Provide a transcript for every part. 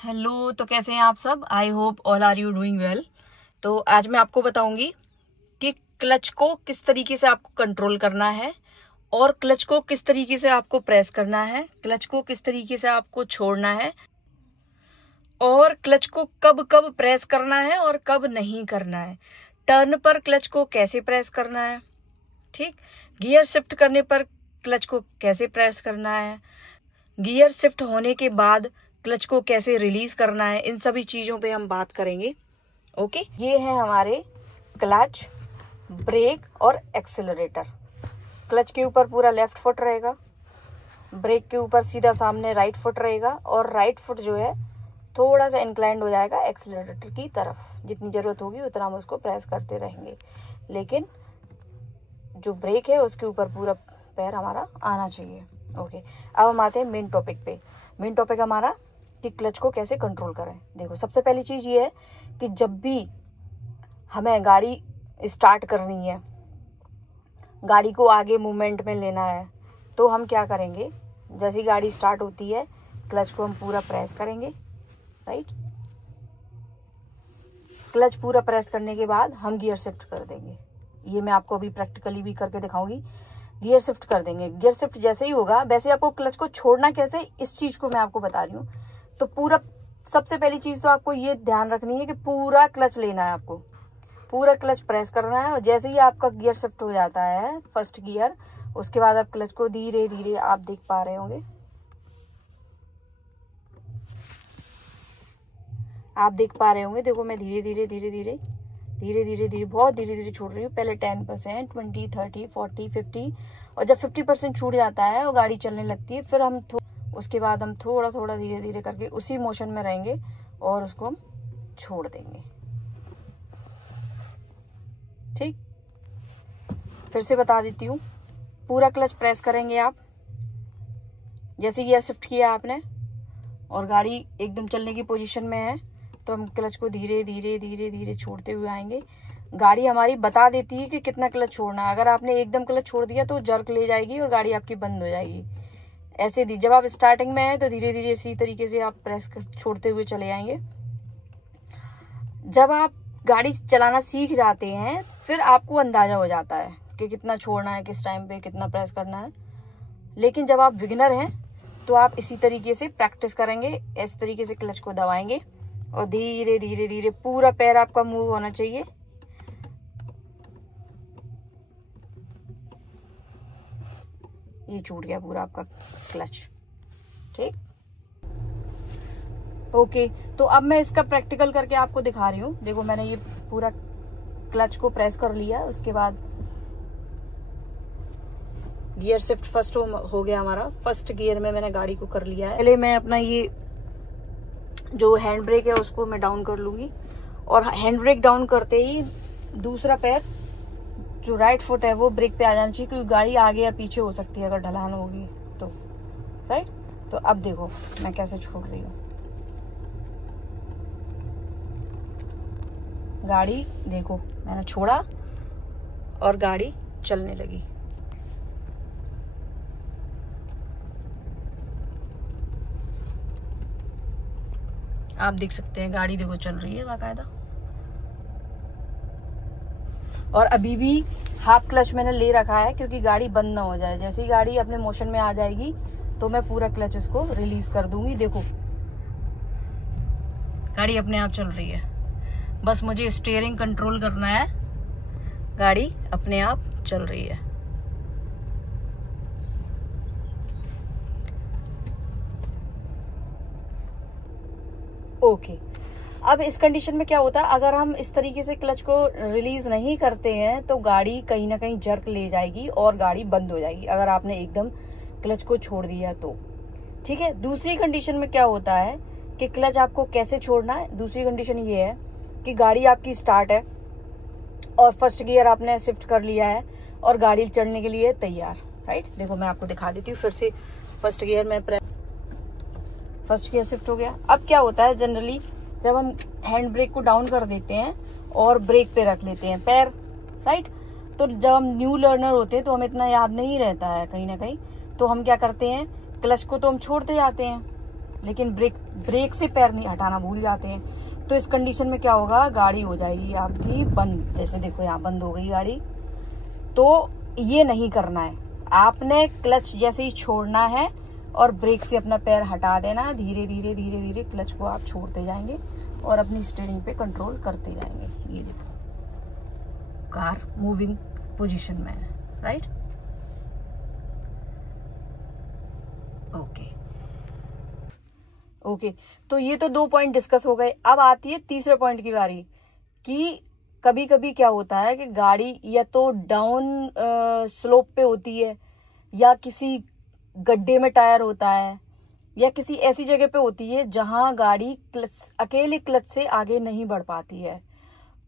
Hello, तो कैसे हैं आप सब। I hope all are you doing well. तो आज मैं आपको बताऊंगी कि क्लच को किस तरीके से आपको कंट्रोल करना है और क्लच को किस तरीके से आपको प्रेस करना है, क्लच को किस तरीके से आपको छोड़ना है और क्लच को कब कब प्रेस करना है और कब नहीं करना है। टर्न पर क्लच को कैसे प्रेस करना है, ठीक। गियर शिफ्ट करने पर क्लच को कैसे प्रेस करना है, गियर शिफ्ट होने के बाद क्लच को कैसे रिलीज करना है, इन सभी चीजों पे हम बात करेंगे। ओके, ये है हमारे क्लच, ब्रेक और एक्सेलरेटर। क्लच के ऊपर पूरा लेफ्ट फुट रहेगा, ब्रेक के ऊपर सीधा सामने राइट फुट रहेगा और राइट फुट जो है थोड़ा सा इंक्लाइंड हो जाएगा एक्सेलरेटर की तरफ। जितनी जरूरत होगी उतना हम उसको प्रेस करते रहेंगे, लेकिन जो ब्रेक है उसके ऊपर पूरा पैर हमारा आना चाहिए। ओके, अब हम आते हैं मेन टॉपिक पे। मेन टॉपिक हमारा कि क्लच को कैसे कंट्रोल करें। देखो, सबसे पहली चीज ये है कि जब भी हमें गाड़ी स्टार्ट करनी है, गाड़ी को आगे मूवमेंट में लेना है, तो हम क्या करेंगे, जैसी गाड़ी स्टार्ट होती है क्लच को हम पूरा प्रेस करेंगे, राइट। क्लच पूरा प्रेस करने के बाद हम गियर शिफ्ट कर देंगे। ये मैं आपको अभी प्रैक्टिकली भी करके दिखाऊंगी। गियर शिफ्ट कर देंगे। गियर शिफ्ट जैसे ही होगा, वैसे आपको क्लच को छोड़ना कैसे, इस चीज को मैं आपको बता रही हूँ। तो पूरा, सबसे पहली चीज तो आपको ये ध्यान रखनी है कि पूरा क्लच लेना है, आपको पूरा क्लच प्रेस करना है। और जैसे ही आपका गियर शिफ्ट हो जाता है फर्स्ट गियर, उसके बाद आप क्लच को धीरे धीरे, आप देख पा रहे होंगे, आप देख पा रहे होंगे। देखो, मैं धीरे धीरे धीरे धीरे धीरे धीरे धीरे बहुत धीरे धीरे छोड़ रही हूँ। पहले 10%, 20, 30, 40, 50, और जब 50% छूट जाता है और गाड़ी चलने लगती है, फिर हम उसके बाद हम थोड़ा थोड़ा धीरे धीरे करके उसी मोशन में रहेंगे और उसको हम छोड़ देंगे, ठीक। फिर से बता देती हूँ, पूरा क्लच प्रेस करेंगे आप। जैसे गियर शिफ्ट किया आपने और गाड़ी एकदम चलने की पोजीशन में है, तो हम क्लच को धीरे धीरे धीरे धीरे छोड़ते हुए आएंगे। गाड़ी हमारी बता देती है कि कितना क्लच छोड़ना है। अगर आपने एकदम क्लच छोड़ दिया तो जर्क ले जाएगी और गाड़ी आपकी बंद हो जाएगी। ऐसे जब आप स्टार्टिंग में है तो धीरे धीरे इसी तरीके से आप प्रेस छोड़ते हुए चले आएंगे। जब आप गाड़ी चलाना सीख जाते हैं, फिर आपको अंदाजा हो जाता है कि कितना छोड़ना है, किस टाइम पे कितना प्रेस करना है। लेकिन जब आप बिगिनर हैं तो आप इसी तरीके से प्रैक्टिस करेंगे, इस तरीके से क्लच को दबाएंगे और धीरे धीरे धीरे पूरा पैर आपका मूव होना चाहिए। ये छूट गया पूरा आपका क्लच, ठीक। ओके, तो अब मैं इसका प्रैक्टिकल करके आपको दिखा रही हूँ। देखो, मैंने ये पूरा क्लच को प्रेस कर लिया, उसके बाद गियर शिफ्ट फर्स्ट हो गया हमारा। फर्स्ट गियर में मैंने गाड़ी को कर लिया है। पहले मैं अपना ये जो हैंड ब्रेक है उसको मैं डाउन कर लूंगी, और हैंड ब्रेक डाउन करते ही दूसरा पैर जो राइट फुट है वो ब्रेक पे आ जाना चाहिए, क्योंकि गाड़ी आगे या पीछे हो सकती है अगर ढलान होगी तो, राइट। तो अब देखो मैं कैसे छोड़ रही हूँ गाड़ी। देखो, मैंने छोड़ा और गाड़ी चलने लगी। आप देख सकते हैं गाड़ी, देखो चल रही है बाकायदा। और अभी भी हाफ क्लच मैंने ले रखा है, क्योंकि गाड़ी बंद ना हो जाए। जैसे ही गाड़ी अपने मोशन में आ जाएगी तो मैं पूरा क्लच उसको रिलीज कर दूंगी। देखो, गाड़ी अपने आप चल रही है, बस मुझे स्टीयरिंग कंट्रोल करना है, गाड़ी अपने आप चल रही है। ओके, अब इस कंडीशन में क्या होता है, अगर हम इस तरीके से क्लच को रिलीज नहीं करते हैं तो गाड़ी कहीं ना कहीं जर्क ले जाएगी और गाड़ी बंद हो जाएगी, अगर आपने एकदम क्लच को छोड़ दिया तो, ठीक है। दूसरी कंडीशन में क्या होता है कि क्लच आपको कैसे छोड़ना है। दूसरी कंडीशन ये है कि गाड़ी आपकी स्टार्ट है और फर्स्ट गियर आपने शिफ्ट कर लिया है और गाड़ी चढ़ने के लिए तैयार, राइट। देखो, मैं आपको दिखा देती हूँ फिर से। फर्स्ट गियर में फर्स्ट गियर शिफ्ट हो गया। अब क्या होता है, जनरली जब हम हैंड ब्रेक को डाउन कर देते हैं और ब्रेक पे रख लेते हैं पैर, राइट, तो जब हम न्यू लर्नर होते हैं तो हमें इतना याद नहीं रहता है कहीं ना कहीं, तो हम क्या करते हैं, क्लच को तो हम छोड़ते जाते हैं, लेकिन ब्रेक से पैर नहीं हटाना भूल जाते हैं। तो इस कंडीशन में क्या होगा, गाड़ी हो जाएगी आपकी बंद। जैसे देखो यहाँ बंद हो गई गाड़ी। तो ये नहीं करना है, आपने क्लच जैसे ही छोड़ना है और ब्रेक से अपना पैर हटा देना। धीरे धीरे धीरे धीरे क्लच को आप छोड़ते जाएंगे और अपनी स्टीयरिंग पे कंट्रोल करते जाएंगे। ये देखो कार मूविंग पोजीशन में है, राइट। ओके, तो ये तो 2 पॉइंट डिस्कस हो गए। अब आती है तीसरे पॉइंट की बारी कि कभी कभी क्या होता है कि गाड़ी या तो डाउन स्लोप पे होती है, या किसी गड्ढे में टायर होता है, या किसी ऐसी जगह पे होती है जहां गाड़ी अकेले क्लच से आगे नहीं बढ़ पाती है।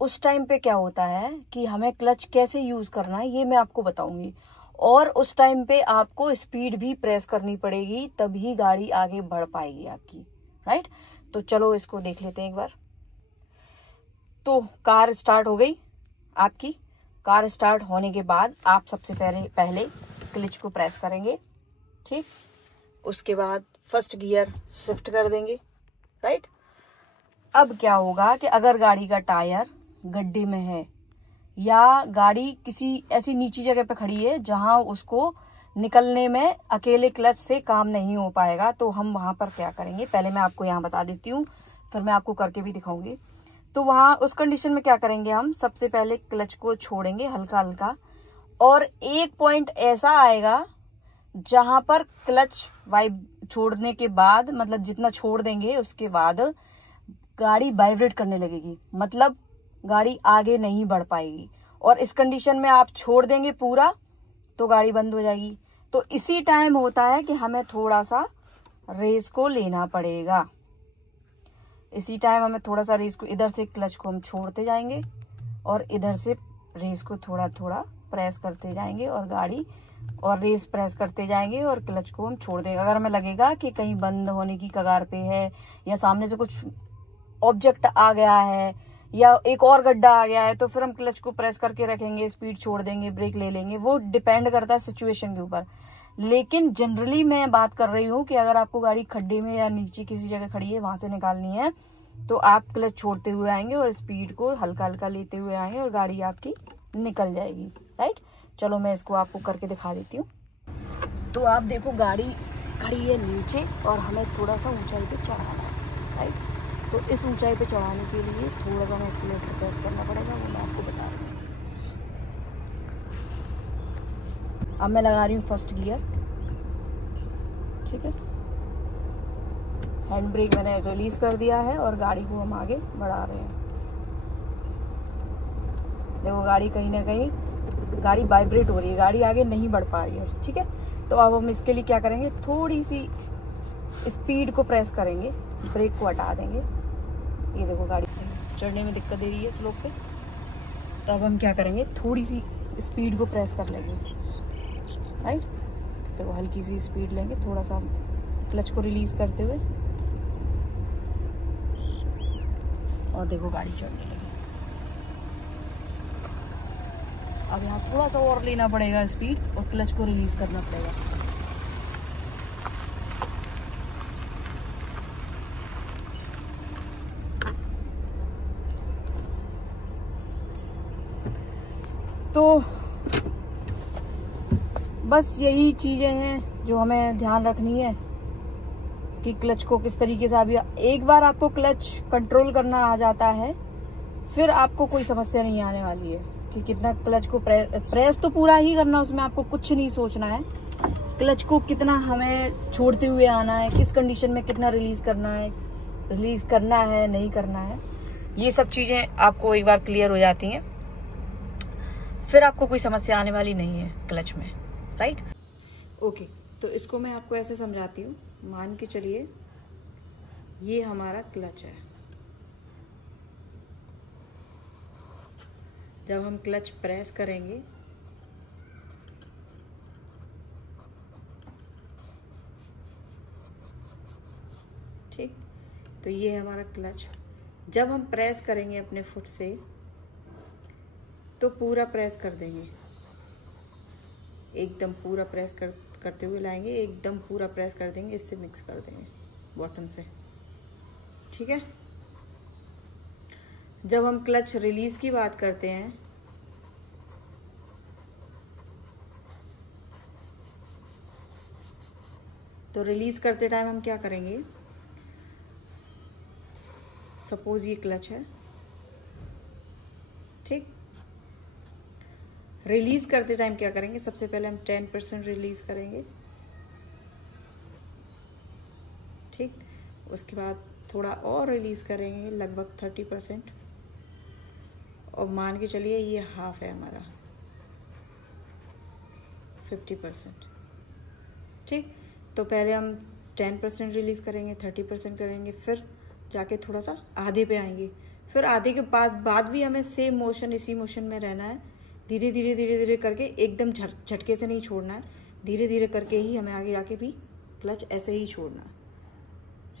उस टाइम पे क्या होता है कि हमें क्लच कैसे यूज करना है ये मैं आपको बताऊंगी। और उस टाइम पे आपको स्पीड भी प्रेस करनी पड़ेगी, तभी गाड़ी आगे बढ़ पाएगी आपकी, राइट। तो चलो इसको देख लेते हैं एक बार। तो कार स्टार्ट हो गई आपकी। कार स्टार्ट होने के बाद आप सबसे पहले क्लच को प्रेस करेंगे, ठीक। उसके बाद फर्स्ट गियर शिफ्ट कर देंगे, राइट। अब क्या होगा कि अगर गाड़ी का टायर गड्ढे में है या गाड़ी किसी ऐसी नीची जगह पे खड़ी है जहां उसको निकलने में अकेले क्लच से काम नहीं हो पाएगा, तो हम वहां पर क्या करेंगे, पहले मैं आपको यहाँ बता देती हूँ, फिर मैं आपको करके भी दिखाऊंगी। तो वहां उस कंडीशन में क्या करेंगे, हम सबसे पहले क्लच को छोड़ेंगे हल्का हल्का, और एक पॉइंट ऐसा आएगा जहां पर क्लच वाइब छोड़ने के बाद, मतलब जितना छोड़ देंगे उसके बाद गाड़ी वाइब्रेट करने लगेगी, मतलब गाड़ी आगे नहीं बढ़ पाएगी। और इस कंडीशन में आप छोड़ देंगे पूरा तो गाड़ी बंद हो जाएगी। तो इसी टाइम होता है कि हमें थोड़ा सा रेस को लेना पड़ेगा। इसी टाइम हमें थोड़ा सा रेस को, इधर से क्लच को हम छोड़ते जाएंगे और इधर से रेस को थोड़ा थोड़ा प्रेस करते जाएंगे और गाड़ी और रेस प्रेस करते जाएंगे और क्लच को हम छोड़ देंगे। अगर हमें लगेगा कि कहीं बंद होने की कगार पे है या सामने से कुछ ऑब्जेक्ट आ गया है या एक और गड्ढा आ गया है, तो फिर हम क्लच को प्रेस करके रखेंगे, स्पीड छोड़ देंगे, ब्रेक ले लेंगे। वो डिपेंड करता है सिचुएशन के ऊपर। लेकिन जनरली मैं बात कर रही हूँ कि अगर आपको गाड़ी खड्डे में या नीचे किसी जगह खड़ी है वहां से निकालनी है, तो आप क्लच छोड़ते हुए आएंगे और स्पीड को हल्का हल्का लेते हुए आएंगे और गाड़ी आपकी निकल जाएगी, राइट। चलो मैं इसको आपको करके दिखा देती हूँ। तो आप देखो गाड़ी खड़ी है नीचे और हमें थोड़ा सा ऊंचाई पे चढ़ाना है, राइट। तो इस ऊंचाई पे चढ़ाने के लिए थोड़ा सा हमें एक्सीलेटर प्रेस करना पड़ेगा, वो मैं आपको बता रही हूँ। अब मैं लगा रही हूँ फर्स्ट गियर, ठीक है। हैंड ब्रेक मैंने रिलीज कर दिया है और गाड़ी को हम आगे बढ़ा रहे हैं। देखो गाड़ी कहीं ना कहीं गाड़ी वाइब्रेट हो रही है, गाड़ी आगे नहीं बढ़ पा रही है, ठीक है। तो अब हम इसके लिए क्या करेंगे, थोड़ी सी स्पीड को प्रेस करेंगे, ब्रेक को हटा देंगे। ये देखो गाड़ी चढ़ने में दिक्कत दे रही है स्लोप पे, तो अब हम क्या करेंगे, थोड़ी सी स्पीड को प्रेस कर लेंगे, राइट। तो हल्की सी स्पीड लेंगे, थोड़ा सा क्लच को रिलीज करते हुए, और देखो गाड़ी चढ़ने लगी। अब यहाँ थोड़ा सा और लेना पड़ेगा स्पीड और क्लच को रिलीज करना पड़ेगा। तो बस यही चीजें हैं जो हमें ध्यान रखनी है कि क्लच को किस तरीके से, अभी एक बार आपको क्लच कंट्रोल करना आ जाता है फिर आपको कोई समस्या नहीं आने वाली है कि कितना क्लच को प्रेस तो पूरा ही करना, उसमें आपको कुछ नहीं सोचना है। क्लच को कितना हमें छोड़ते हुए आना है, किस कंडीशन में कितना रिलीज करना है नहीं करना है, ये सब चीजें आपको एक बार क्लियर हो जाती हैं, फिर आपको कोई समस्या आने वाली नहीं है क्लच में, राइट। ओके, तो इसको मैं आपको ऐसे समझाती हूँ। मान के चलिए ये हमारा क्लच है। जब हम क्लच प्रेस करेंगे ठीक, तो ये है हमारा क्लच। जब हम प्रेस करेंगे अपने फुट से तो पूरा प्रेस कर देंगे, एकदम पूरा प्रेस करते हुए लाएंगे, एकदम पूरा प्रेस कर देंगे, इससे मिक्स कर देंगे, बॉटम से, ठीक है। जब हम क्लच रिलीज की बात करते हैं तो रिलीज करते टाइम हम क्या करेंगे, सपोज ये क्लच है, ठीक। रिलीज करते टाइम क्या करेंगे, सबसे पहले हम 10% रिलीज करेंगे, ठीक। उसके बाद थोड़ा और रिलीज करेंगे, लगभग 30%, और मान के चलिए ये हाफ है हमारा, 50%, ठीक। तो पहले हम 10% रिलीज करेंगे, 30% करेंगे, फिर जाके थोड़ा सा आधे पे आएंगे, फिर आधे के बाद भी हमें सेम मोशन, इसी मोशन में रहना है। धीरे धीरे धीरे धीरे करके, एकदम झटके से नहीं छोड़ना है, धीरे धीरे करके ही हमें आगे जाके भी क्लच ऐसे ही छोड़ना है,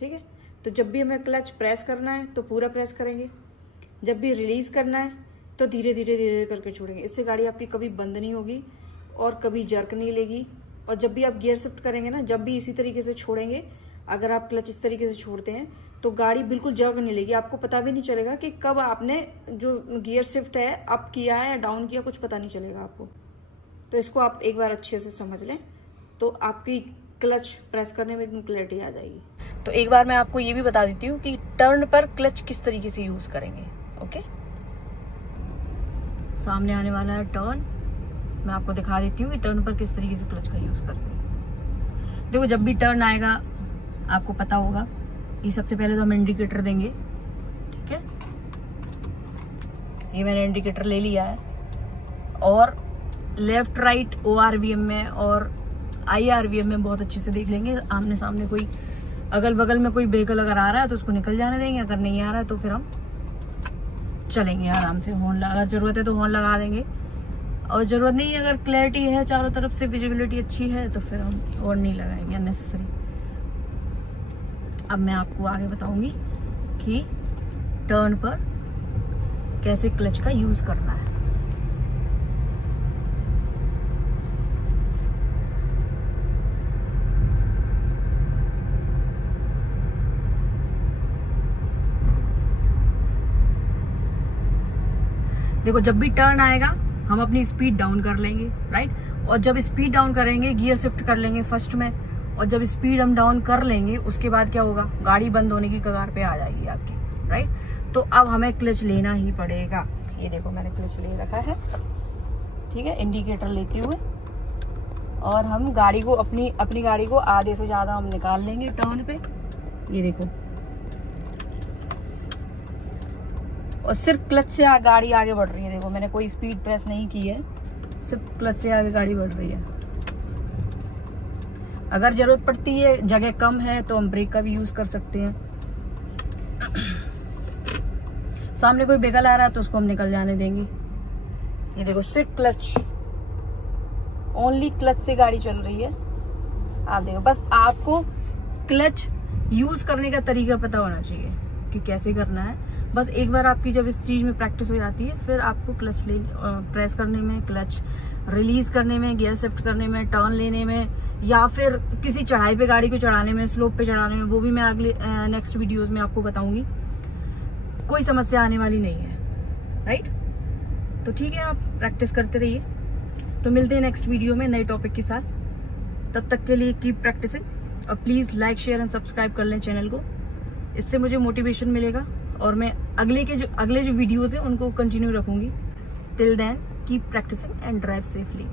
ठीक है। तो जब भी हमें क्लच प्रेस करना है तो पूरा प्रेस करेंगे, जब भी रिलीज करना है तो धीरे धीरे धीरे करके छोड़ेंगे। इससे गाड़ी आपकी कभी बंद नहीं होगी और कभी जर्क नहीं लेगी। और जब भी आप गियर शिफ्ट करेंगे ना, जब भी इसी तरीके से छोड़ेंगे, अगर आप क्लच इस तरीके से छोड़ते हैं तो गाड़ी बिल्कुल जर्क नहीं लेगी, आपको पता भी नहीं चलेगा कि कब आपने जो गियर शिफ्ट है अप किया है या डाउन किया, कुछ पता नहीं चलेगा आपको। तो इसको आप एक बार अच्छे से समझ लें तो आपकी क्लच प्रेस करने में एकदम क्लैरिटी आ जाएगी। तो एक बार मैं आपको ये भी बता देती हूँ कि टर्न पर क्लच किस तरीके से यूज करेंगे। ओके, सामने आने वाला है टर्न, मैं आपको दिखा देती हूँ कि टर्न पर किस तरीके से क्लच का यूज करेंगे। देखो, जब भी टर्न आएगा आपको पता होगा कि सबसे पहले तो हम इंडिकेटर देंगे, ठीक है। ये मैंने इंडिकेटर ले लिया है और लेफ्ट राइट ORVM में और IRVM में बहुत अच्छे से देख लेंगे। आमने सामने कोई अगल बगल में कोई व्हीकल अगर आ रहा है तो उसको निकल जाने देंगे, अगर नहीं आ रहा है तो फिर हम चलेंगे आराम से। हॉर्न अगर जरूरत है तो हॉर्न लगा देंगे, और जरूरत नहीं है, अगर क्लैरिटी है, चारों तरफ से विजिबिलिटी अच्छी है तो फिर हम हॉर्न नहीं लगाएंगे अननेसेसरी। अब मैं आपको आगे बताऊंगी कि टर्न पर कैसे क्लच का यूज करना है। देखो, जब भी टर्न आएगा हम अपनी स्पीड डाउन कर लेंगे, राइट। और जब स्पीड डाउन करेंगे गियर शिफ्ट कर लेंगे फर्स्ट में, और जब स्पीड हम डाउन कर लेंगे उसके बाद क्या होगा, गाड़ी बंद होने की कगार पे आ जाएगी आपकी, राइट। तो अब हमें क्लच लेना ही पड़ेगा। ये देखो, मैंने क्लच ले रखा है, ठीक है, इंडिकेटर लेते हुए, और हम गाड़ी को अपनी गाड़ी को आधे से ज्यादा हम निकाल लेंगे टर्न पे। ये देखो, और सिर्फ क्लच से गाड़ी आगे बढ़ रही है। देखो, मैंने कोई स्पीड प्रेस नहीं की है, सिर्फ क्लच से आगे गाड़ी बढ़ रही है। अगर जरूरत पड़ती है, जगह कम है, तो हम ब्रेक का भी यूज कर सकते हैं। सामने कोई व्हीकल आ रहा है तो उसको हम निकल जाने देंगे। ये देखो, सिर्फ क्लच, ओनली क्लच से गाड़ी चल रही है। आप देखो, बस आपको क्लच यूज करने का तरीका पता होना चाहिए कि कैसे करना है। बस एक बार आपकी जब इस चीज में प्रैक्टिस हो जाती है, फिर आपको क्लच प्रेस करने में, क्लच रिलीज करने में, गियर शिफ्ट करने में, टर्न लेने में, या फिर किसी चढ़ाई पे गाड़ी को चढ़ाने में, स्लोप पे चढ़ाने में, वो भी मैं अगले नेक्स्ट वीडियोस में आपको बताऊंगी। कोई समस्या आने वाली नहीं है, राइट। तो ठीक है, आप प्रैक्टिस करते रहिए। तो मिलते हैं नेक्स्ट वीडियो में नए टॉपिक के साथ। तब तक के लिए कीप प्रैक्टिसिंग, और please like, share and subscribe कर लें चैनल को। इससे मुझे मोटिवेशन मिलेगा और मैं अगले जो वीडियोस हैं उनको कंटिन्यू रखूंगी। Till then keep practising and drive safely.